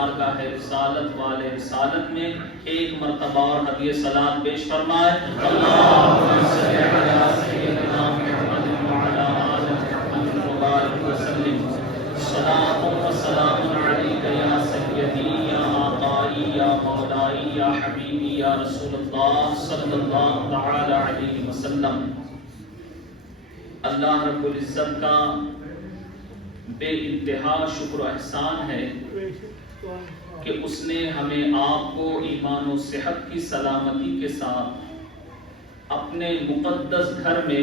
بارگاہ رسالت والے رسالت میں ایک مرتبہ اور حدیث صلاۃ پیش فرمائے۔ اللہم صل علی سیدنا محمد وعلی آل محمد وبارک وسلم۔ صلاۃ و سلام علیک یا سیدی یا آقائی یا مولائی یا حبیبی یا رسول اللہ صلی اللہ تعالی علیہ وسلم۔ اللہ رب العزت کا بے انتہا شکر و احسان ہے کہ اس نے ہمیں آپ کو ایمان و صحت کی سلامتی کے ساتھ اپنے مقدس گھر میں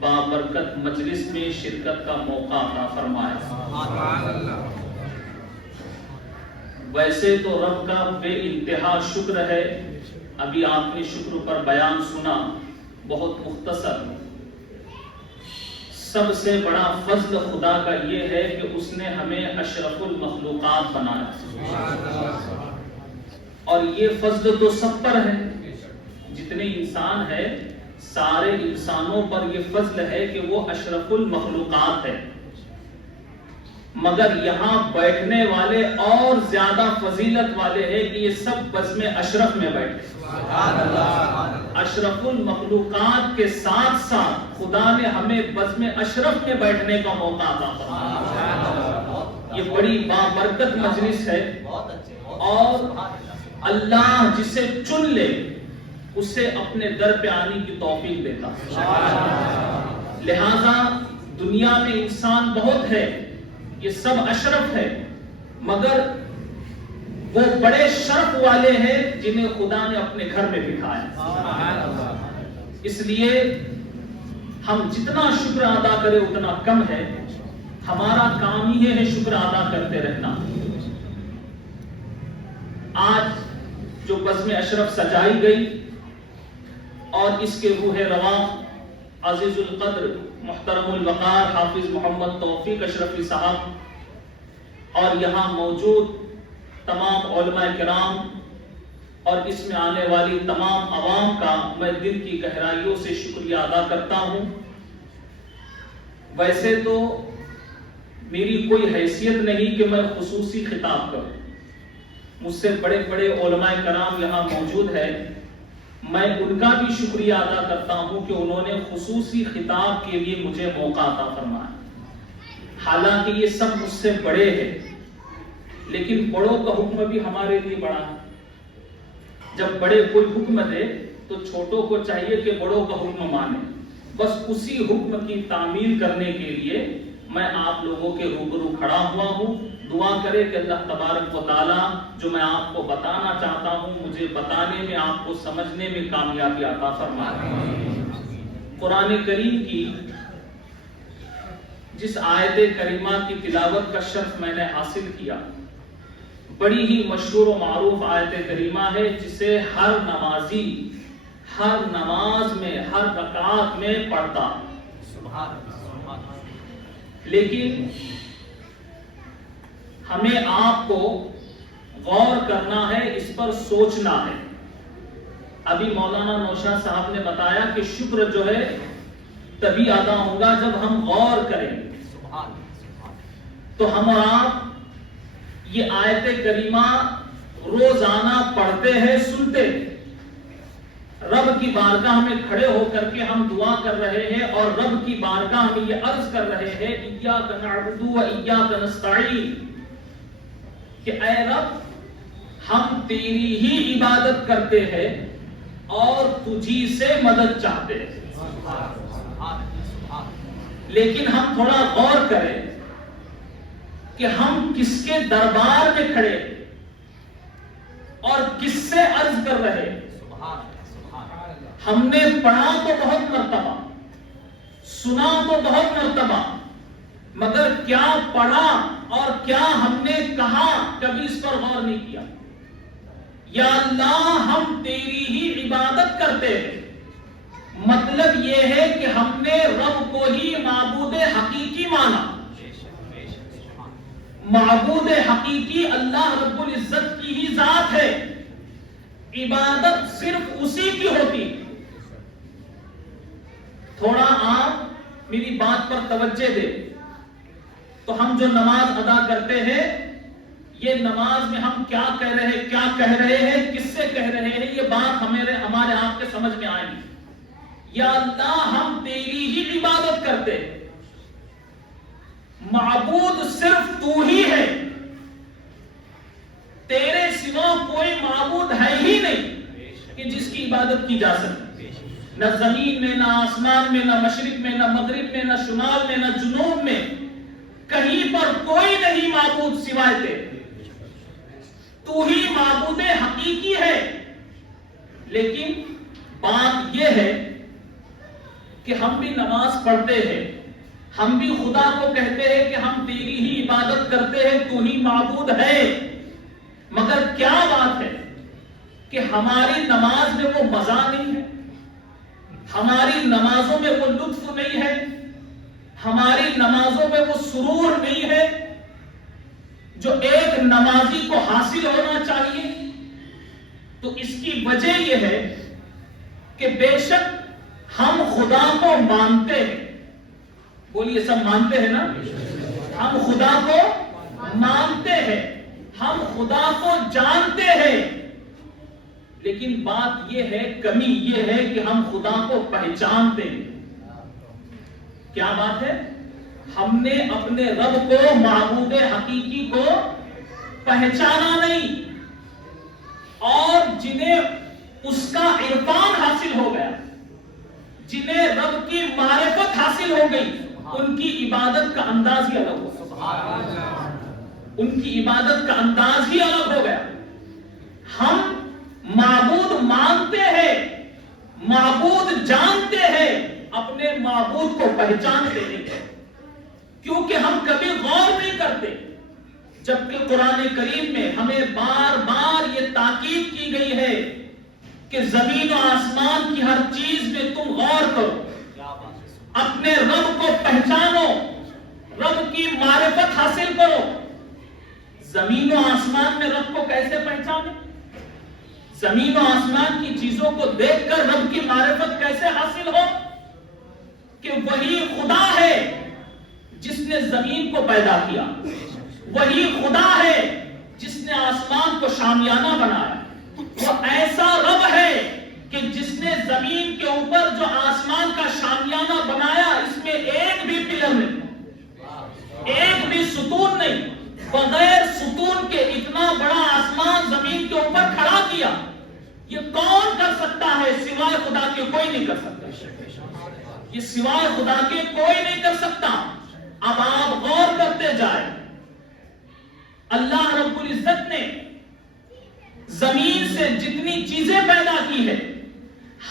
بابرکت مجلس میں شرکت کا موقع عطا فرمایا۔ ویسے تو رب کا بے انتہا شکر ہے، ابھی آپ نے شکر پر بیان سنا، بہت مختصر۔ سب سے بڑا فضل خدا کا یہ ہے کہ اس نے ہمیں اشرف المخلوقات بنایا، اور یہ فضل تو سب پر ہے، جتنے انسان ہیں سارے انسانوں پر یہ فضل ہے کہ وہ اشرف المخلوقات ہے، مگر یہاں بیٹھنے والے اور زیادہ فضیلت والے ہیں کہ یہ سب بزم اشرف میں بیٹھے۔ اشرف المخلوقات کے ساتھ ساتھ خدا نے ہمیں بزم اشرف میں بیٹھنے کا موقع عطا فرمایا۔ یہ بڑی بابرکت مجلس ہے، اور اللہ جسے چن لے اسے اپنے در پہ آنے کی توفیق دیتا۔ لہذا دنیا میں انسان بہت ہے، یہ سب اشرف ہے، مگر وہ بڑے شرف والے ہیں جنہیں خدا نے اپنے گھر میں بٹھایا۔ اس لیے ہم جتنا شکر ادا کریں اتنا کم ہے، ہمارا کام ہی ہے شکر ادا کرتے رہنا۔ آج جو بزم اشرف سجائی گئی اور اس کے روح رواں عزیز القدر محترم الوقار حافظ محمد توفیق اشرفی صاحب اور یہاں موجود تمام علماء کرام اور اس میں آنے والی تمام عوام کا میں دل کی گہرائیوں سے شکریہ ادا کرتا ہوں۔ ویسے تو میری کوئی حیثیت نہیں کہ میں خصوصی خطاب کروں، مجھ سے بڑے بڑے علماء کرام یہاں موجود ہیں، میں ان کا بھی شکریہ ادا کرتا ہوں کہ انہوں نے خصوصی خطاب کے لیے مجھے موقع عطا فرمایا۔ حالانکہ یہ سب مجھ سے بڑے ہیں، لیکن بڑوں کا حکم بھی ہمارے لیے بڑا ہے۔ جب بڑے کوئی حکم دے تو چھوٹوں کو چاہیے کہ بڑوں کا حکم مانے۔ بس اسی حکم کی تعمیل کرنے کے لیے میں آپ لوگوں کے روبرو کھڑا ہوا ہوں۔ دعا کرے کہ اللہ تبارک و تعالی جو میں آپ کو بتانا چاہتا ہوں مجھے بتانے میں، آپ کو سمجھنے میں کامیابی عطا فرمائے۔ قرآن کریم کی جس آیت کریمہ کی تلاوت کا شرف میں نے حاصل کیا، بڑی ہی مشہور و معروف آیت کریمہ ہے، جسے ہر نمازی ہر نماز میں ہر رکعت میں پڑھتا ہے۔ لیکن ہمیں آپ کو غور کرنا ہے، اس پر سوچنا ہے۔ ابھی مولانا نوشاد صاحب نے بتایا کہ شکر جو ہے تبھی ادا ہوگا جب ہم غور کریں۔ تو ہم اور آپ یہ آیت کریمہ روزانہ پڑھتے ہیں، سنتے ہیں، رب کی بارگاہ میں کھڑے ہو کر کے ہم دعا کر رہے ہیں، اور رب کی بارگاہ میں یہ عرض کر رہے ہیں ایاک نعبد و ایاک نستعین، کہ اے رب ہم تیری ہی عبادت کرتے ہیں اور تجھی سے مدد چاہتے ہیں۔ لیکن ہم تھوڑا غور کریں کہ ہم کس کے دربار میں کھڑے اور کس سے عرض کر رہے۔ ہم نے پڑھا تو بہت مرتبہ، سنا تو بہت مرتبہ، مگر کیا پڑھا اور کیا ہم نے کہا کبھی اس پر غور نہیں کیا۔ یا اللہ ہم تیری ہی عبادت کرتے ہیں، مطلب یہ ہے کہ ہم نے رب کو ہی معبود حقیقی مانا۔ معبود حقیقی اللہ رب العزت کی ہی ذات ہے، عبادت صرف اسی کی ہوتی۔ تھوڑا آپ میری بات پر توجہ دے، تو ہم جو نماز ادا کرتے ہیں یہ نماز میں ہم کیا کہہ رہے ہیں کس سے کہہ رہے ہیں، یہ بات ہمارے آپ کے سمجھ میں آئے گی۔ یا اللہ ہم تیری ہی عبادت کرتے ہیں، معبود صرف تو ہی ہے، تیرے سوا کوئی معبود ہے ہی نہیں کہ جس کی عبادت کی جا سکے، نہ زمین میں، نہ آسمان میں، نہ مشرق میں، نہ مغرب میں، نہ شمال میں، نہ جنوب میں، کہیں پر کوئی نہیں معبود سوائے تیرے، تو ہی معبود حقیقی ہے۔ لیکن بات یہ ہے کہ ہم بھی نماز پڑھتے ہیں، ہم بھی خدا کو کہتے ہیں کہ ہم تیری ہی عبادت کرتے ہیں، تو ہی معبود ہے، مگر کیا بات ہے کہ ہماری نماز میں وہ مزہ نہیں ہے، ہماری نمازوں میں وہ لطف نہیں ہے، ہماری نمازوں میں وہ سرور نہیں ہے جو ایک نمازی کو حاصل ہونا چاہیے۔ تو اس کی وجہ یہ ہے کہ بے شک ہم خدا کو مانتے ہیں، بولیے سب مانتے ہیں نا، ہم خدا کو مانتے ہیں، ہم خدا کو جانتے ہیں، لیکن بات یہ ہے، کمی یہ ہے کہ ہم خدا کو پہچانتے ہیں۔ کیا بات ہے؟ ہم نے اپنے رب کو، معبود حقیقی کو پہچانا نہیں، اور جنہیں اس کا عرفان حاصل ہو گیا، جنہیں رب کی معرفت حاصل ہو گئی، ان کی عبادت کا انداز ہی الگ ہو گیا، ان کی عبادت کا انداز ہی الگ ہو گیا۔ ہم معبود مانتے ہیں، معبود جانتے ہیں، اپنے معبود کو پہچانتے نہیں ہیں، کیونکہ ہم کبھی غور نہیں کرتے، جبکہ قرآن کریم میں ہمیں بار بار یہ تاکید کی گئی ہے کہ زمین و آسمان کی ہر چیز میں تم غور کرو، اپنے رب کو پہچانو، رب کی معرفت حاصل کرو۔ زمین و آسمان میں رب کو کیسے پہچانے؟ زمین و آسمان کی چیزوں کو دیکھ کر رب کی معرفت کیسے حاصل ہو؟ کہ وہی خدا ہے جس نے زمین کو پیدا کیا، وہی خدا ہے جس نے آسمان کو شامیانہ بنایا، وہ ایسا رب ہے کہ جس نے زمین کے اوپر جو آسمان کا شامیانہ بنایا، اس میں ایک بھی پلر نہیں، ایک بھی ستون نہیں، بغیر ستون کے اتنا بڑا آسمان زمین کے اوپر کھڑا کیا۔ یہ کون کر سکتا ہے؟ سوائے خدا کے کوئی نہیں کر سکتا، یہ سوائے خدا کے کوئی نہیں کر سکتا۔ اب آپ غور کرتے جائیں، اللہ رب العزت نے زمین سے جتنی چیزیں پیدا کی ہے،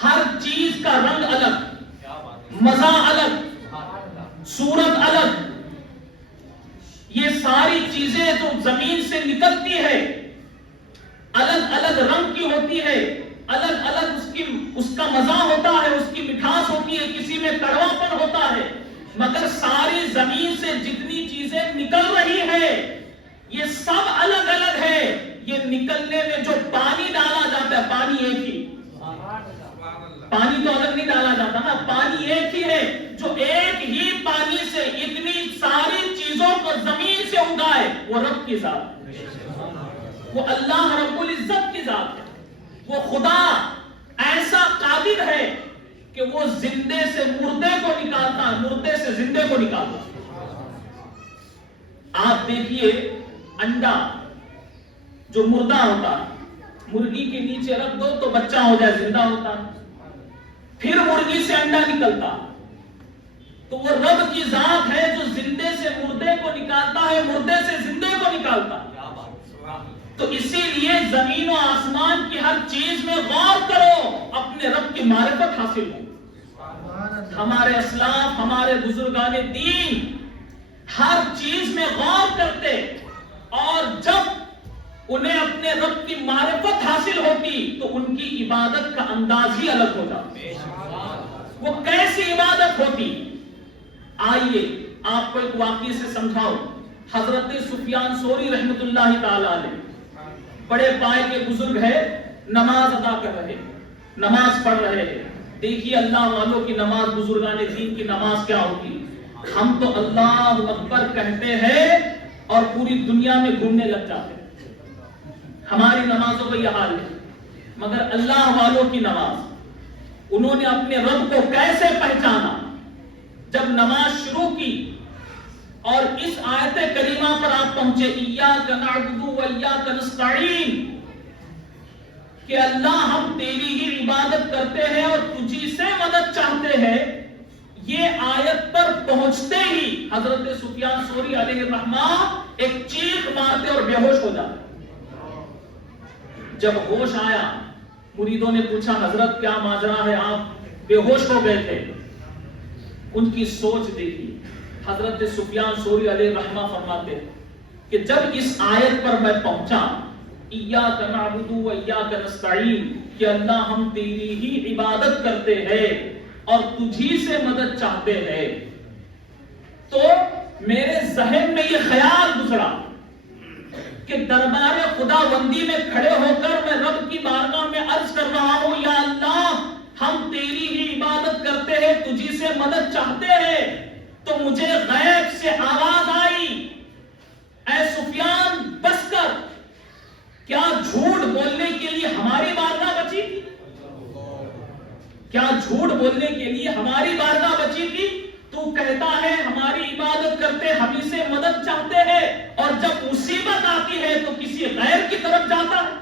ہر چیز کا رنگ الگ، مزہ الگ، صورت الگ، یہ ساری چیزیں جو زمین سے نکلتی ہے الگ الگ رنگ کی ہوتی ہے، الگ الگ اس کا مزہ ہوتا ہے، اس کی مٹھاس ہوتی ہے، کسی میں کڑوا پن ہوتا ہے، مگر ساری زمین سے جتنی چیزیں نکل رہی ہے یہ سب الگ الگ ہے۔ یہ نکلنے میں جو پانی ڈالا جاتا ہے، پانی ایک ہی، پانی تو الگ نہیں ڈالا جاتا نا، پانی ایک ہی ہے، جو ایک ہی پانی سے اتنی ساری چیزوں کو زمین سے اگائے، وہ رب کی ذات ہے، وہ اللہ رب العزت کی ذات ہے۔ وہ خدا ایسا قادر ہے کہ وہ زندے سے مردے کو نکالتا، مردے سے زندے کو نکالتا۔ آپ دیکھیے انڈا جو مردہ ہوتا ہے، مرغی کے نیچے رکھ دو تو بچہ ہو جائے، زندہ ہوتا ہے، پھر مرغی سے انڈا نکلتا، تو وہ رب کی ذات ہے جو زندے سے مردے کو نکالتا ہے، مردے سے زندے کو نکالتا ہے۔ تو اسی لیے زمین و آسمان کی ہر چیز میں غور کرو، اپنے رب کی معرفت حاصل ہو۔ ہمارے اسلاف، ہمارے بزرگان دین ہر چیز میں غور کرتے، اور جب انہیں اپنے رب کی معرفت حاصل ہوتی تو ان کی عبادت کا انداز ہی الگ ہوتا۔ وہ کیسی عبادت ہوتی؟ آئیے آپ کو ایک واقعے سے سمجھاؤ۔ حضرت سفیان ثوری رحمت اللہ تعالی علیہ بڑے پائے کے بزرگ ہے، نماز ادا کر رہے، نماز پڑھ رہے ہیں۔ دیکھیے اللہ والوں کی نماز، بزرگان دین کی نماز کیا ہوتی۔ ہم تو اللہ اکبر کہتے ہیں اور پوری دنیا میں گھومنے لگ جاتے ہیں، ہماری نمازوں کا یہ حال ہے. مگر اللہ والوں کی نماز, انہوں نے اپنے رب کو کیسے پہچانا؟ جب نماز شروع کی اور اس آیت کریمہ پر آپ پہنچے, ایاک نعبد و ایاک نستعین, کہ اللہ ہم تیری ہی عبادت کرتے ہیں اور تجھی سے مدد چاہتے ہیں, یہ آیت پر پہنچتے ہی حضرت سفیان ثوری علیہ الرحمہ ایک چیخ مارتے اور بے ہوش ہو جاتے. جب ہوش آیا, مریدوں نے پوچھا حضرت کیا ماجرا ہے, آپ بے ہوش ہو گئے تھے. ان کی سوچ دیکھی. حضرت سفیان ثوری علیہ الرحمہ فرماتے کہ جب اس آیت پر میں پہنچا, ایاک نعبد و ایاک نستعین, کہ اللہ ہم تیری ہی عبادت کرتے ہیں اور تجھی سے مدد چاہتے ہیں, تو میرے ذہن میں یہ خیال گزرا کہ دربار خدا بندی میں کھڑے ہو کر میں رب کی بارگاہ میں عرض کر رہا ہوں, یا اللہ ہم تیری ہی عبادت کرتے ہیں, تجھی سے مدد چاہتے ہیں. تو مجھے غیب سے آواز آئی, اے سفیان بس کر, کیا جھوٹ بولنے کے لیے ہماری بارگاہ بچی تھی؟ کیا جھوٹ بولنے کے لیے ہماری بارگاہ بچی تھی؟ تو کہتا ہے ہماری عبادت کرتے, ہم سے مدد چاہتے ہیں, اور جب مصیبت آتی ہے تو کسی غیر کی طرف جاتا ہے.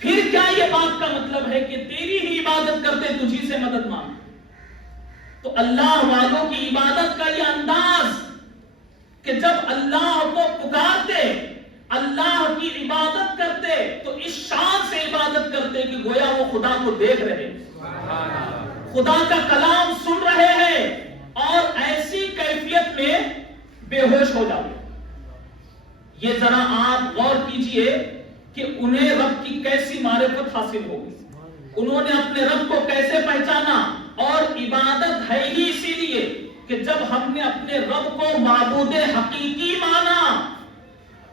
پھر کیا یہ بات کا مطلب ہے کہ تیری ہی عبادت کرتے, تجھی سے مدد مانگ؟ تو اللہ والوں کی عبادت کا یہ انداز کہ جب اللہ کو پکارتے, اللہ کی عبادت کرتے, تو اس شان سے عبادت کرتے کہ گویا وہ خدا کو دیکھ رہے, خدا کا کلام سن رہے ہیں, اور ایسی کیفیت میں بے ہوش ہو جاتے. یہ ذرا آپ غور کیجئے کہ انہیں رب کی کیسی معرفت حاصل ہوگی, انہوں نے اپنے رب کو کیسے پہچانا. اور عبادت ہے ہی اسی لیے کہ جب ہم نے اپنے رب کو معبود حقیقی مانا,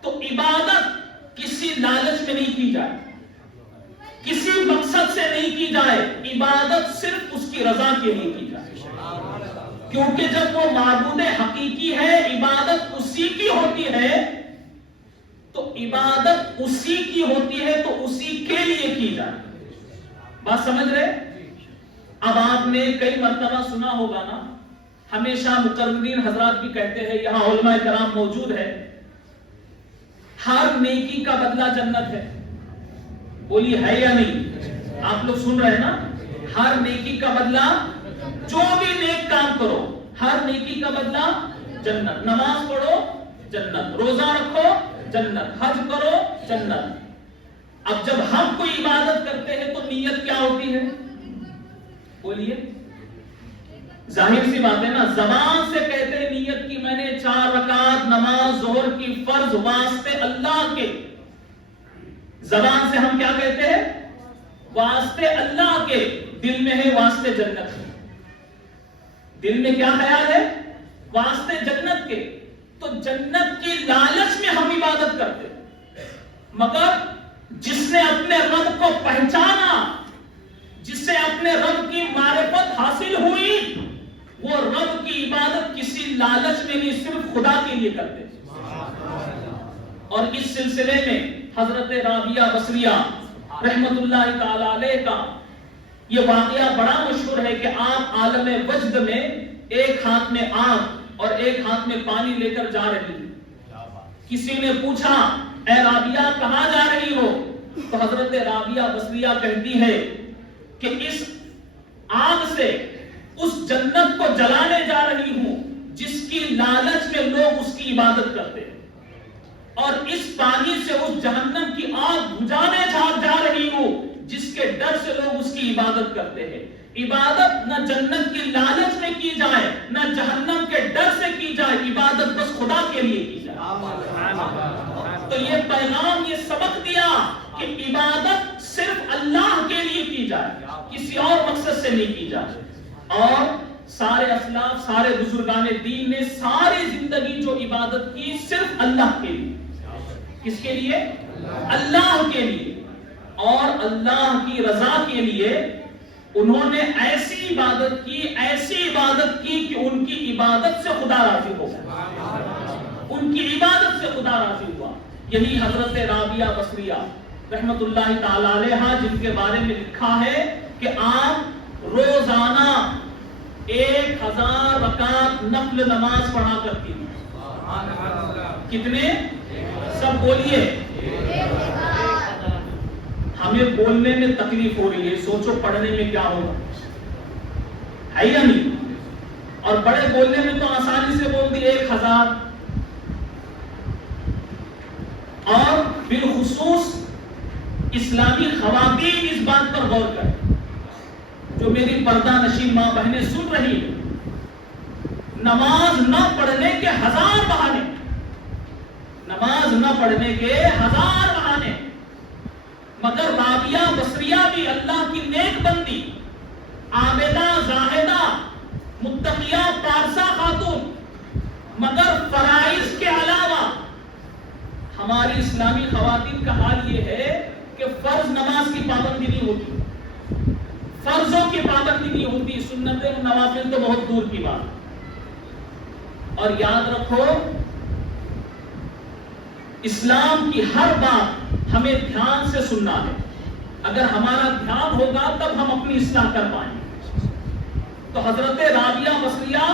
تو عبادت کسی لالچ میں نہیں کی جائے, کسی مقصد سے نہیں کی جائے, عبادت صرف اس کی رضا کے لیے کی جائے. کیونکہ جب وہ معبود حقیقی ہے, عبادت اسی کی ہوتی ہے, تو عبادت اسی کی ہوتی ہے تو اسی کے لیے کی جائے. بات سمجھ رہے؟ اب آپ نے کئی مرتبہ سنا ہوگا نا, ہمیشہ مقررین حضرات بھی کہتے ہیں, یہاں علماء کرام موجود ہے, ہر نیکی کا بدلہ جنت ہے. بولی ہے یا نہیں؟ آپ لوگ سن رہے ہیں نا, ہر نیکی کا بدلہ, جو بھی نیک کام کرو, ہر نیکی کا بدلہ جنت. نماز پڑھو جنت, روزہ رکھو جنت, حج کرو جنت. اب جب ہم کوئی عبادت کرتے ہیں تو نیت کیا ہوتی ہے؟ بولیے. ظاہر سی بات ہے نا, زبان سے کہتے ہیں نیت کی میں نے 4 رکعت نماز ظہر کی فرض واسطے اللہ کے. زبان سے ہم کیا کہتے ہیں؟ واسطے اللہ کے. دل میں ہے واسطے جنت کے. دل میں کیا خیال ہے؟ واسطے جنت کے. تو جنت کی لالچ میں ہم عبادت کرتے, مگر جس نے اپنے رب کو پہچانا, جس سے اپنے رب کی معرفت حاصل ہوئی, وہ رب کی عبادت کسی لالچ میں نہیں, صرف خدا کے لیے کرتے. اور اس سلسلے میں حضرت رابعہ بصریہ رحمت اللہ تعالی علیہ کا یہ واقعہ بڑا مشہور ہے کہ آپ عالم وجد میں ایک ہاتھ میں آگ اور ایک ہاتھ میں پانی لے کر جا رہی ہیں. کسی نے پوچھا اے رابعہ کہاں جا رہی ہو؟ تو حضرت رابعہ بصریہ کہتی ہے کہ اس آگ سے اس جنت کو جلانے جا رہی ہوں جس کی لالچ میں لوگ اس کی عبادت کرتے ہیں, اور اس پانی سے اس جہنم کی آگ بجھانے جا رہی ہوں جس کے ڈر سے لوگ اس کی عبادت کرتے ہیں. عبادت نہ جنت کی لالچ میں کی جائے, نہ جہنم کے ڈر سے کی جائے, عبادت بس خدا کے لیے کی جائے. تو یہ پیغام, یہ سبق دیا کہ عبادت صرف اللہ کے لیے کی جائے, کسی اور مقصد سے نہیں کی جائے. اور سارے اسلاف, سارے بزرگان دین نے ساری زندگی جو عبادت کی صرف اللہ کے لیے. کس کے لیے؟ اللہ کے لیے. اور اللہ کی رضا کے لیے انہوں نے ایسی عبادت کی کہ ان کی عبادت سے خدا راضی ہو گیا, ان کی عبادت سے خدا راضی ہوا. یہی حضرت رابعہ بصریہ رحمت اللہ تعالی علیہا جن کے بارے میں لکھا ہے کہ آپ روزانہ 1000 رکعت نفل نماز پڑھا کرتی ہیں. کتنے؟ سب بولیے. ہمیں بولنے میں تکلیف ہو رہی ہے، سوچو پڑھنے میں کیا ہوگا، ہے یا نہیں؟ اور بڑے بولنے میں تو آسانی سے بول دی 1000. اور بالخصوص اسلامی خواتین اس بات پر غور کریں جو میری پردہ نشین ماں بہنیں سن رہی ہیں. نماز نہ پڑھنے کے 1000 بہانے، نماز نہ پڑھنے کے 1000 بہانے، مگر رابعہ بصریہ بھی اللہ کی نیک بندی، عابدہ، زاہدہ، متقیہ، پارسا خاتون، مگر فرائض کے علاوہ ہماری اسلامی خواتین کا حال یہ ہے کہ فرض نماز کی پابندی نہیں ہوتی، فرضوں کی پابندی نہیں ہوتی، سنت و نوافل تو بہت دور کی بات. اور یاد رکھو اسلام کی ہر بات ہمیں دھیان سے سننا ہے. اگر ہمارا دھیان ہوگا تب ہم اپنی اصلاح کر پائیں گے. تو حضرت رابعہ بصریہ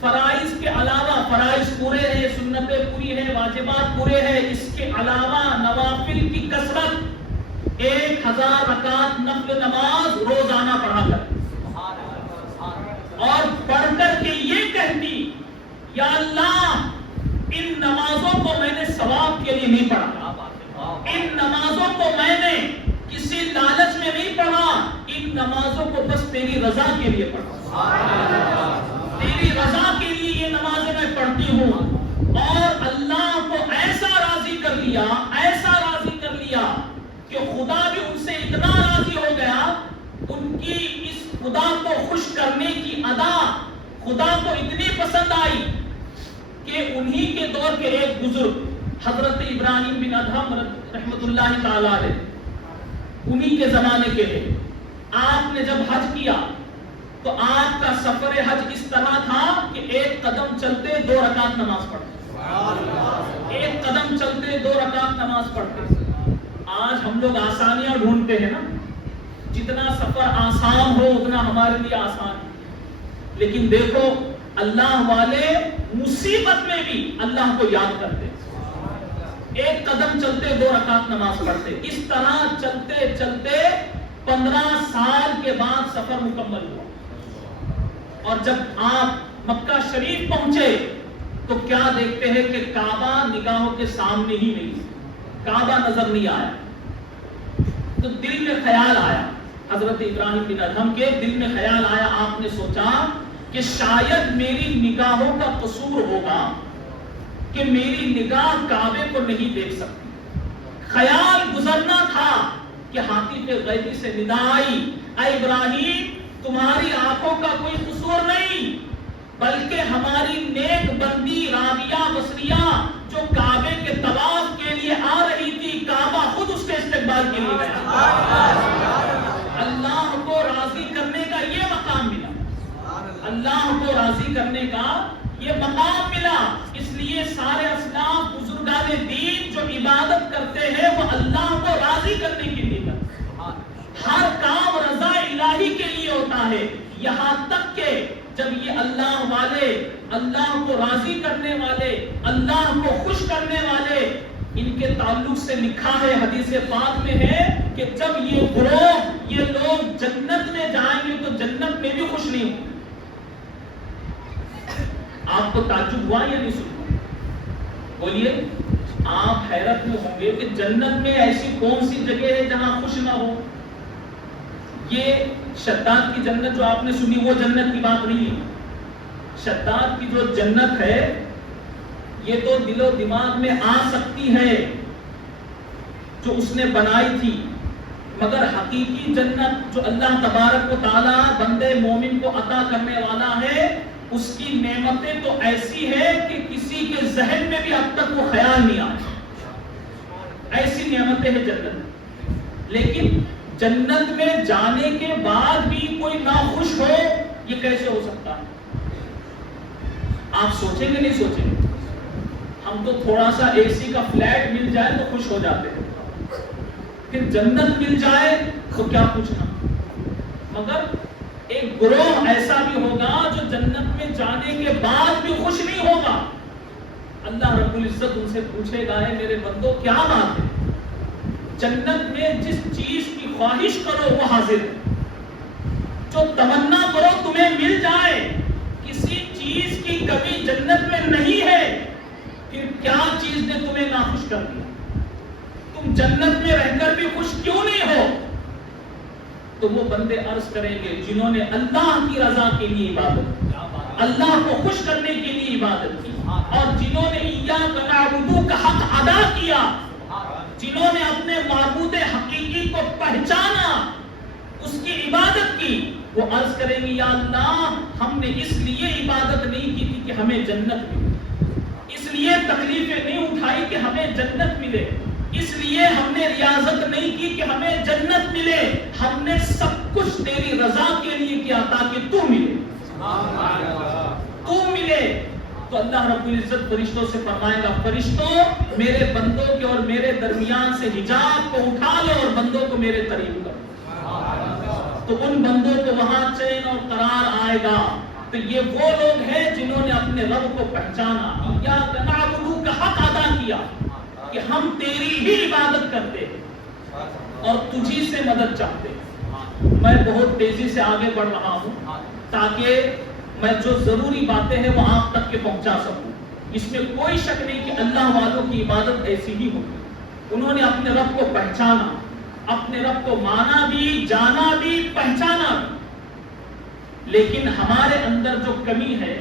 فرائض کے علاوہ، فرائض پورے ہیں، سنتیں پوری ہیں، واجبات پورے ہیں، اس کے علاوہ نوافل کی کثرت، 1000 رکعت نفل نماز روزانہ پڑھا کر، اور پڑھ کر کے یہ کہتی یا اللہ ان نمازوں کو میں نے ثواب کے لیے نہیں پڑھا، ان نمازوں کو میں نے کسی لالچ میں نہیں پڑھا، ان نمازوں کو بس تیری رضا کے لیے پڑھا، تیری رضا کے لیے یہ نمازیں میں پڑھتی ہوں. اور اللہ کو ایسا راضی کر لیا، ایسا راضی کر لیا کہ خدا بھی ان سے اتنا راضی ہو گیا، ان کی اس خدا کو خوش کرنے کی ادا خدا کو اتنی پسند آئی کہ انہی کے دور کے ایک بزرگ حضرت ابراہیم بن ادہم رحمت اللہ تعالی علیہ، انہی کے زمانے کے ہیں. آپ نے جب حج کیا تو آپ کا سفر حج اس طرح تھا کہ ایک قدم چلتے 2 رکعت نماز پڑھتے، ایک قدم چلتے 2 رکعت نماز پڑھتے. آج ہم لوگ آسانیاں ڈھونڈتے ہیں نا، جتنا سفر آسان ہو اتنا ہمارے لیے آسان ہے. لیکن دیکھو اللہ والے مصیبت میں بھی اللہ کو یاد کرتے، ایک قدم چلتے 2 رکعت نماز پڑھتے. اس طرح چلتے چلتے 15 سال کے بعد سفر مکمل ہوا. اور جب آپ مکہ شریف پہنچے تو کیا دیکھتے ہیں کہ کعبہ نگاہوں کے سامنے ہی نہیں، کعبہ نظر نہیں آیا. تو دل میں خیال آیا، حضرت ابراہیم بن ادہم کے دل میں خیال آیا، آپ نے سوچا کہ شاید میری نگاہوں کا قصور ہوگا کہ میری نگاہ کعبے کو نہیں دیکھ سکتی. خیال گزرنا تھا کہ ہاتھی پہ غیبی سے ندا آئی، اے ابراہیم تمہاری آنکھوں کا کوئی قصور نہیں، بلکہ ہماری نیک بندی رابعہ بصریہ جو کعبے کے طواف کے لیے آ رہی تھی، کعبہ خود اس کے استقبال کے لیے گیا. اللہ کو راضی کرنے کا یہ مقام ملا، اللہ کو راضی کرنے کا یہ مقام ملا. اس لیے سارے اسلاف بزرگان دین جو عبادت کرتے ہیں وہ اللہ کو راضی کرنے کے لیے کرتے ہیں. ہر کام رضا الہی کے لیے ہوتا ہے، یہاں تک کہ جب یہ اللہ والے، اللہ کو راضی کرنے والے، اللہ کو خوش کرنے والے، ان کے تعلق سے لکھا ہے، حدیث پاک میں ہے کہ جب یہ گروہ، یہ لوگ جنت میں جائیں گے تو جنت میں بھی خوش نہیں ہوں. آپ کو تعجب ہوا یا نہیں سنا؟ بولیے. آپ حیرت میں ہوں گے کہ جنت میں ایسی کون سی جگہ ہے جہاں خوش نہ ہو. یہ شداد کی جنت جو آپ نے سنی وہ جنت کی بات نہیں ہے. شداد کی جو جنت ہے یہ تو دل و دماغ میں آ سکتی ہے جو اس نے بنائی تھی، مگر حقیقی جنت جو اللہ تبارک و تعالی بندے مومن کو عطا کرنے والا ہے، اس کی نعمتیں تو ایسی ہے کہ کسی کے ذہن میں بھی اب تک وہ خیال نہیں آیا. ایسی نعمتیں ہیں جنت. لیکن جنت میں جانے کے بعد بھی کوئی ناخوش ہو، یہ کیسے ہو سکتا ہے؟ آپ سوچیں گے نہیں سوچیں گے؟ ہم تو تھوڑا سا اے سی کا فلیٹ مل جائے تو خوش ہو جاتے ہیں، پھر جنت مل جائے تو کیا پوچھنا۔ مگر ایک گروہ ایسا بھی ہوگا جو جنت میں جانے کے بعد بھی خوش نہیں ہوگا۔ اللہ رب العزت ان سے پوچھے گا، اے میرے بندو کیا بات ہے؟ جنت میں جس چیز کی خواہش کرو وہ حاضر ہے، جو تمنا کرو تمہیں مل جائے، کسی چیز کی کمی جنت میں نہیں ہے، پھر کیا چیز نے تمہیں ناخوش کر دیا؟ تم جنت میں رہ کر بھی خوش کیوں نہیں ہو؟ تو وہ بندے عرض کریں گے جنہوں نے اللہ کی رضا کے لیے عبادت کی، اللہ کو خوش کرنے کے لیے عبادت کی، اور جنہوں نے ایاک نعبد کا حق ادا کیا، جنہوں نے اپنے معبود حقیقی کو پہچانا، اس کی عبادت کی، وہ عرض کریں گے یا اللہ ہم نے اس لیے عبادت نہیں کی تھی کہ ہمیں جنت ملے، اس لیے تکلیفیں نہیں اٹھائی کہ ہمیں جنت ملے، اس لیے ہم نے ریاضت نہیں کی کہ ہمیں جنت ملے، ہم نے سب کچھ تیری رضا کے لیے کیا تاکہ تو ملے، تو ملے۔ تو اللہ رب العزت فرشتوں سے فرمائے گا، فرشتوں میرے بندوں کے اور میرے درمیان سے حجاب کو اٹھا لو اور بندوں کو میرے قریب کرو۔ تو ان بندوں کو وہاں چین اور قرار آئے گا۔ تو یہ وہ لوگ ہیں جنہوں نے اپنے رب کو پہچانا، ایاک نعبد کا حق ادا کیا کہ ہم تیری ہی عبادت کرتے اور تجھی سے مدد چاہتے۔ میں بہت تیزی سے آگے بڑھ رہا ہوں تاکہ میں جو ضروری باتیں ہیں وہ آپ تک کے پہنچا سکوں۔ اس میں کوئی شک نہیں کہ اللہ والوں کی عبادت ایسی ہی ہوگی، انہوں نے اپنے رب کو پہچانا، اپنے رب کو مانا بھی، جانا بھی، پہچانا بھی۔ لیکن ہمارے اندر جو کمی ہے،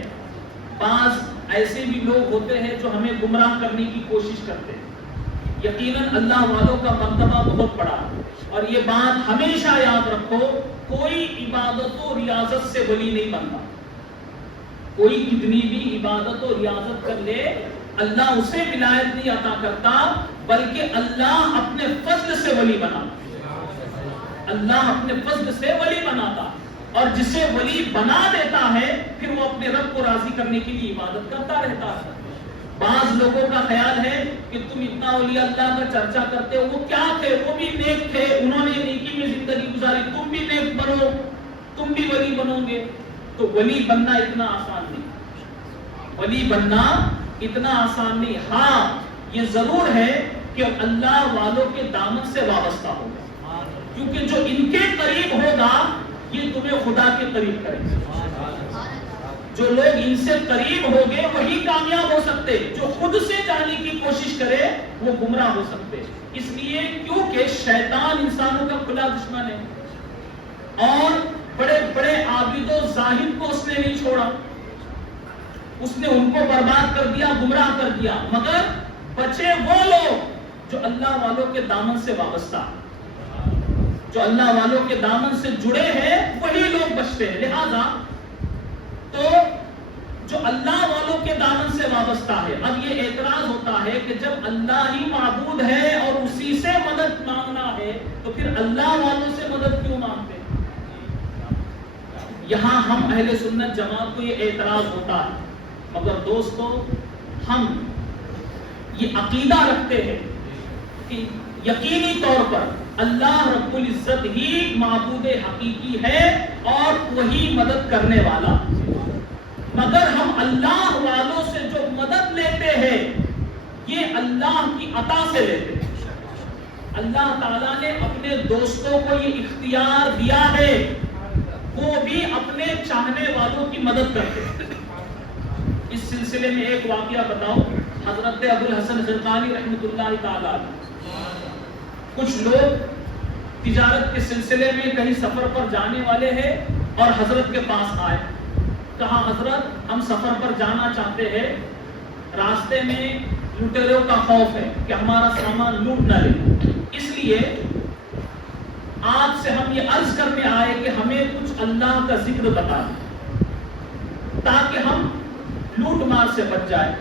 بعض ایسے بھی لوگ ہوتے ہیں جو ہمیں گمراہ کرنے کی کوشش کرتے ہیں۔ یقیناً اللہ والوں کا مرتبہ بہت بڑا ہے، اور یہ بات ہمیشہ یاد رکھو، کوئی عبادت و ریاضت سے ولی نہیں بنتا۔ کوئی کتنی بھی عبادت و ریاضت کر لے، اللہ اسے ولایت نہیں عطا کرتا، بلکہ اللہ اپنے فضل سے ولی بناتا، اللہ اپنے فضل سے ولی بناتا، اور جسے ولی بنا دیتا ہے پھر وہ اپنے رب کو راضی کرنے کے لیے عبادت کرتا رہتا ہے۔ بعض لوگوں کا خیال ہے کہ تم اتنا اولیاء اللہ کا چرچا کرتے ہو، وہ کیا تھے؟ وہ بھی نیک تھے، انہوں نے نیکی میں زندگی گزاری، تم بھی نیک بنو، تم بھی ولی بنو گے۔ تو ولی بننا اتنا آسان نہیں، ولی بننا اتنا آسان نہیں۔ ہاں یہ ضرور ہے کہ اللہ والوں کے دامن سے وابستہ ہوگا، کیونکہ جو ان کے قریب ہوگا یہ تمہیں خدا کے قریب کرے گا۔ جو لوگ ان سے قریب ہوگے وہی کامیاب ہو سکتے، جو خود سے جانے کی کوشش کرے وہ گمراہ ہو سکتے۔ اس لیے کیونکہ شیطان انسانوں کا کھلا دشمن ہے، اور بڑے بڑے عابد و زاہد کو اس نے نہیں چھوڑا، اس نے ان کو برباد کر دیا، گمراہ کر دیا۔ مگر بچے وہ لوگ جو اللہ والوں کے دامن سے وابستہ، جو اللہ والوں کے دامن سے جڑے ہیں وہی لوگ بچتے ہیں۔ لہذا تو جو اللہ والوں کے دامن سے وابستہ ہے، اب یہ اعتراض ہوتا ہے کہ جب اللہ ہی معبود ہے اور اسی سے مدد مانگنا ہے تو پھر اللہ والوں سے مدد کیوں مانگتے ہیں؟ یہاں ہم اہل سنت جماعت کو یہ اعتراض ہوتا ہے، مگر دوستو ہم یہ عقیدہ رکھتے ہیں کہ یقینی طور پر اللہ رب العزت ہی معبود حقیقی ہے اور وہی مدد کرنے والا، مگر ہم اللہ والوں سے جو مدد لیتے ہیں یہ اللہ کی عطا سے لیتے ہیں۔ اللہ تعالیٰ نے اپنے دوستوں کو یہ اختیار دیا ہے، وہ بھی اپنے چاہنے والوں کی مدد کرتے ہیں۔ اس سلسلے میں ایک واقعہ بتاؤ، حضرت ابو الحسن خرقانی رحمۃ اللہ تعالیٰ، کچھ لوگ تجارت کے سلسلے میں کہیں سفر پر جانے والے ہیں اور حضرت کے پاس آئے، کہا حضرت ہم سفر پر جانا چاہتے ہیں، راستے میں لٹیروں کا خوف ہے کہ ہمارا سامان لوٹ نہ لے، اس لیے آپ سے ہم یہ عرض کرنے آئے کہ ہمیں کچھ اللہ کا ذکر بتا دیں تاکہ ہم لوٹ مار سے بچ جائے۔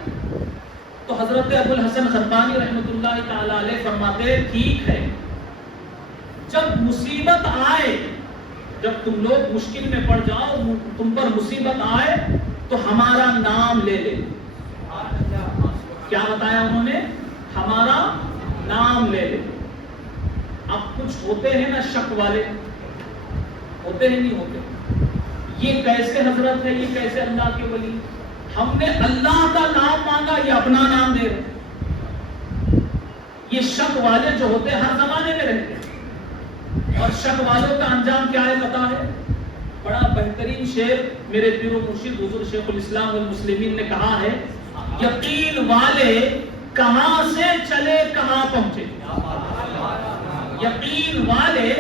تو حضرت ابو الحسن خرقانی رحمۃ اللہ تعالی علیہ فرماتے ٹھیک ہے، جب مصیبت آئے، جب تم لوگ مشکل میں پڑ جاؤ، تم پر مصیبت آئے تو ہمارا نام لے لے، کیا بتایا انہوں نے؟ ہمارا نام لے لے۔ اب کچھ ہوتے ہیں نا شک والے، ہوتے ہیں نہیں ہوتے، یہ کیسے حضرت ہے، یہ کیسے اللہ کے ولی؟ ہم نے اللہ کا نام مانگا، یہ اپنا نام دے رہے۔ یہ شک والے جو ہوتے ہیں ہر زمانے میں رہتے ہیں، اور شک والوں کا انجام کیا ہے پتا ہے؟ بڑا بہترین شعر میرے پیر و مرشد حضور شیخ الاسلام والمسلمین نے کہا ہے، یقین والے کہاں سے چلے کہاں پہنچے، یقین والے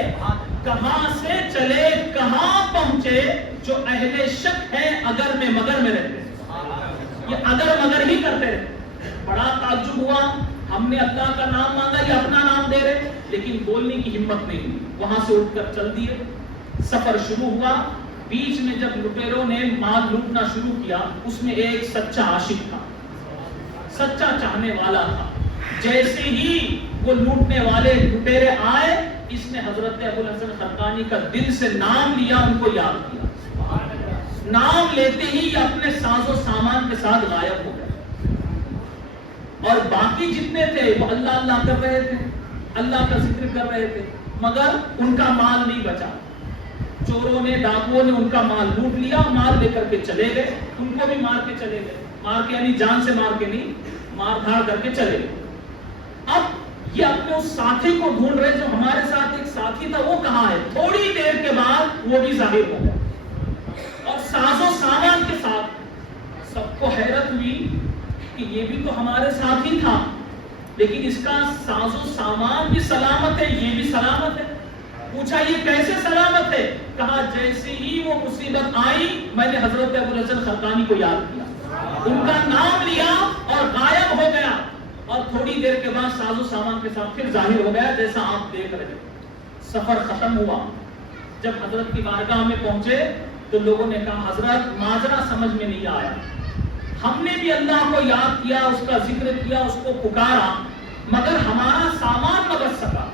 کہاں سے چلے کہاں پہنچے، جو اہل شک ہے اگر میں مگر میں رہتے ہیں، یہ اگر مگر ہی کرتے رہتے۔ بڑا تعجب ہوا، ہم نے اللہ کا نام مانگا، یہ اپنا نام دے رہے، لیکن بولنے کی ہمت نہیں ہوئی، وہاں سے اٹھ کر چل دیے۔ سفر شروع ہوا، بیچ میں جب لٹیروں نے مال لوٹنا شروع کیا، اس میں ایک سچا عاشق تھا، سچا چاہنے والا تھا۔ جیسے ہی وہ لوٹنے والے لٹیرے آئے، اس نے حضرت ابو الحسن خرقانی کا دل سے نام لیا، ان کو یاد کیا۔ نام لیتے ہی یہ اپنے ساز و سامان کے ساتھ غائب ہو گئے، اور باقی جتنے تھے وہ اللہ اللہ کر رہے تھے، اللہ کا ذکر کر رہے تھے، مگر ان کا مال نہیں بچا۔ چوروں نے، ڈاکوؤں نے ان کا مال لوٹ لیا، مال لے کر کے چلے گئے، ان کو بھی مار کے چلے گئے، مار کے یعنی جان سے مار کے نہیں، مار دھاڑ کر کے چلے گئے۔ اب یہ اپنے اس ساتھی کو ڈھونڈ رہے، جو ہمارے ساتھ ایک ساتھی تھا، وہ کہاں ہے؟ تھوڑی دیر کے بعد وہ بھی ظاہر ہو گیا، اور ساز و سامان کے ساتھ۔ سب کو حیرت ہوئی کہ یہ بھی تو ہمارے ساتھ ہی تھا، لیکن اس کا ساز و سامان بھی سلامت ہے، یہ بھی سلامت ہے۔ پوچھا یہ کیسے سلامت ہے؟ کہا جیسے ہی وہ مصیبت آئی، میں نے حضرت ابو الحسن خرقانی کو یاد کیا، ان کا نام لیا اور غائب ہو گیا، اور تھوڑی دیر کے بعد ساز و سامان کے ساتھ پھر ظاہر ہو گیا، جیسا آپ دیکھ رہے ہیں۔ سفر ختم ہوا، جب حضرت کی بارگاہ میں پہنچے تو لوگوں نے کہا حضرت ماجرا سمجھ میں نہیں آیا، ہم نے بھی اللہ کو یاد کیا، اس کا ذکر کیا، اس کو پکارا، مگر ہمارا سامان نہ بچ سکا،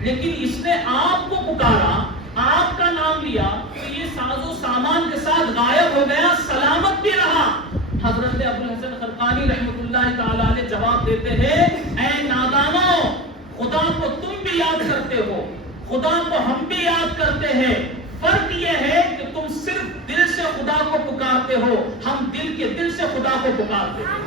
لیکن اس نے آپ کو پکارا، آپ کا نام لیا، تو یہ ساز و سامان کے ساتھ غائب ہو گیا، سلامت بھی رہا۔ حضرت ابو الحسن خرقانی رحمۃ اللہ تعالی علیہ جواب دیتے ہیں، اے نادانو، خدا کو تم بھی یاد کرتے ہو، خدا کو ہم بھی یاد کرتے ہیں، فرق یہ ہے کہ تم صرف دل سے خدا کو پکارتے ہو، ہم دل کے دل سے خدا کو پکارتے ہیں۔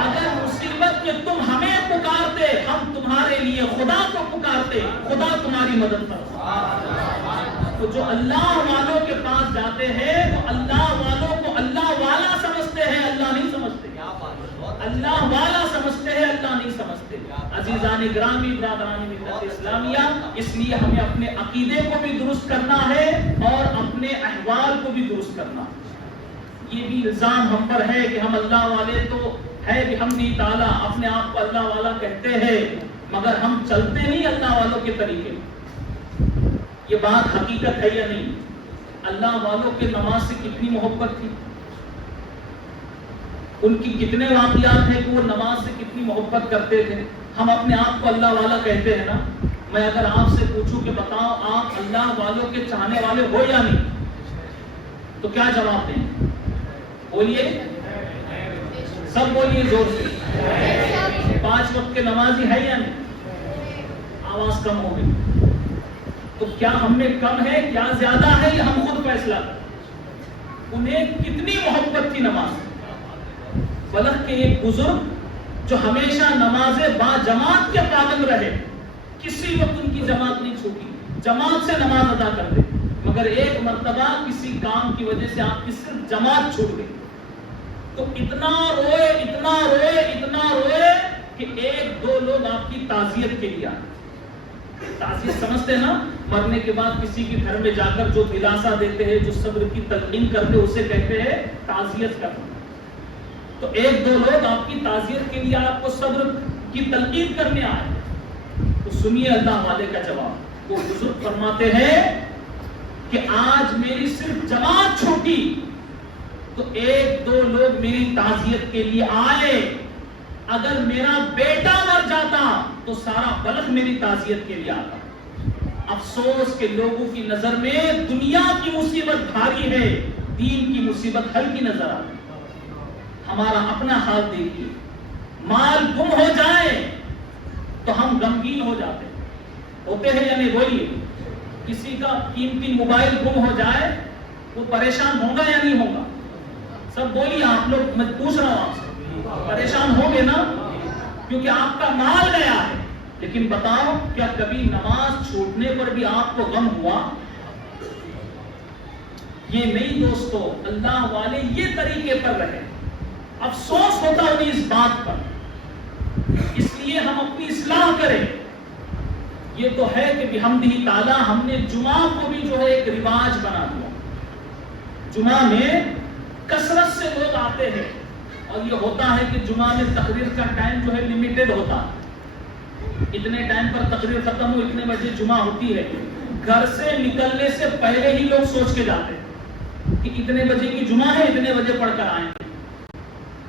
اگر مصیبت میں تم ہمیں پکارتے، ہم تمہارے لیے خدا کو پکارتے، خدا تمہاری مدد کرتا۔ تو جو اللہ والوں کے پاس جاتے ہیں وہ اللہ والوں کو اللہ والا سمجھتے ہیں، اللہ نہیں سمجھتے، اللہ والا سمجھتے ہیں، اللہ نہیں سمجھتے۔ عزیزان گرامی، برادران ملت اسلامیہ، اس لیے ہمیں اپنے عقیدے کو بھی درست کرنا ہے اور اپنے احوال کو بھی درست کرنا ہے۔ یہ بھی الزام ہم پر ہے کہ ہم اللہ والے تو ہے بحمدہ تعالی، اپنے آپ کو اللہ والا کہتے ہیں، مگر ہم چلتے نہیں اللہ والوں کے طریقے۔ یہ بات حقیقت ہے یا نہیں؟ اللہ والوں کے نماز سے کتنی محبت تھی، ان کی کتنے واقعات ہیں کہ وہ نماز سے کتنی محبت کرتے تھے۔ ہم اپنے آپ کو اللہ والا کہتے ہیں نا۔ میں اگر آپ سے پوچھوں کہ بتاؤ آپ اللہ والوں کے چاہنے والے ہو یا نہیں، تو کیا جواب دیں؟ بولیے، سب بولیے زور سے۔ 5 وقت کے نمازی ہے یا نہیں؟ آواز کم ہو گئی۔ تو کیا ہم میں کم ہے، کیا زیادہ ہے، یہ ہم خود فیصلہ کریں۔ انہیں کتنی محبت تھی نماز۔ بلخ کے ایک بزرگ جو ہمیشہ نماز با جماعت کے پابند رہے، کسی وقت ان کی جماعت نہیں چھوٹی، جماعت سے نماز ادا کرتے، مگر ایک مرتبہ کسی کام کی وجہ سے آپ کی صرف جماعت چھوٹ گئی، تو اتنا روئے اتنا روئے اتنا روئے کہ 1-2 لوگ آپ کی تعزیت کے لیے آئے۔ تعزیت سمجھتے ہیں نا، مرنے کے بعد کسی کے گھر میں جا کر جو دلاسا دیتے ہیں، جو صبر کی تلقین کرتے ہیں، اسے کہتے ہیں تعزیت کرنا۔ تو 1-2 لوگ آپ کی تعزیت کے لیے آپ کو صبر کی تلقین کرنے آئے، تو سنیے اللہ والے کا جواب۔ وہ بزرگ فرماتے ہیں کہ آج میری صرف جماعت چھوٹی تو 1-2 لوگ میری تعزیت کے لیے آئے، اگر میرا بیٹا مر جاتا تو سارا بلخ میری تعزیت کے لیے آتا۔ افسوس کہ لوگوں کی نظر میں دنیا کی مصیبت بھاری ہے، دین کی مصیبت ہلکی نظر آتی۔ ہمارا اپنا حال دیکھیے، مال گم ہو جائے تو ہم غمگین ہو جاتے ہیں. ہوتے ہیں یا نہیں؟ بولیے. کسی کا قیمتی موبائل گم ہو جائے وہ پریشان ہوگا یا نہیں ہوگا؟ سب بولیے آپ لوگ، میں پوچھ رہا ہوں آپ سے. پریشان ہوں گے نا، کیونکہ آپ کا مال گیا ہے. لیکن بتاؤ، کیا کبھی نماز چھوٹنے پر بھی آپ کو غم ہوا؟ یہ نہیں دوستو، اللہ والے یہ طریقے پر رہے. افسوس ہوتا انہیں اس بات پر. اس لیے ہم اپنی اصلاح کریں. یہ تو ہے کہ بحمدہ تعالی ہم نے جمعہ کو بھی جو ہے ایک رواج بنا دیا. جمعہ میں کثرت سے لوگ آتے ہیں، اور یہ ہوتا ہے کہ جمعہ میں تقریر کا ٹائم جو ہے لمیٹڈ ہوتا ہے. اتنے ٹائم پر تقریر ختم ہو، اتنے بجے جمعہ ہوتی ہے. گھر سے نکلنے سے پہلے ہی لوگ سوچ کے جاتے ہیں کہ اتنے بجے کی جمعہ ہے، اتنے بجے پڑھ کر آئیں.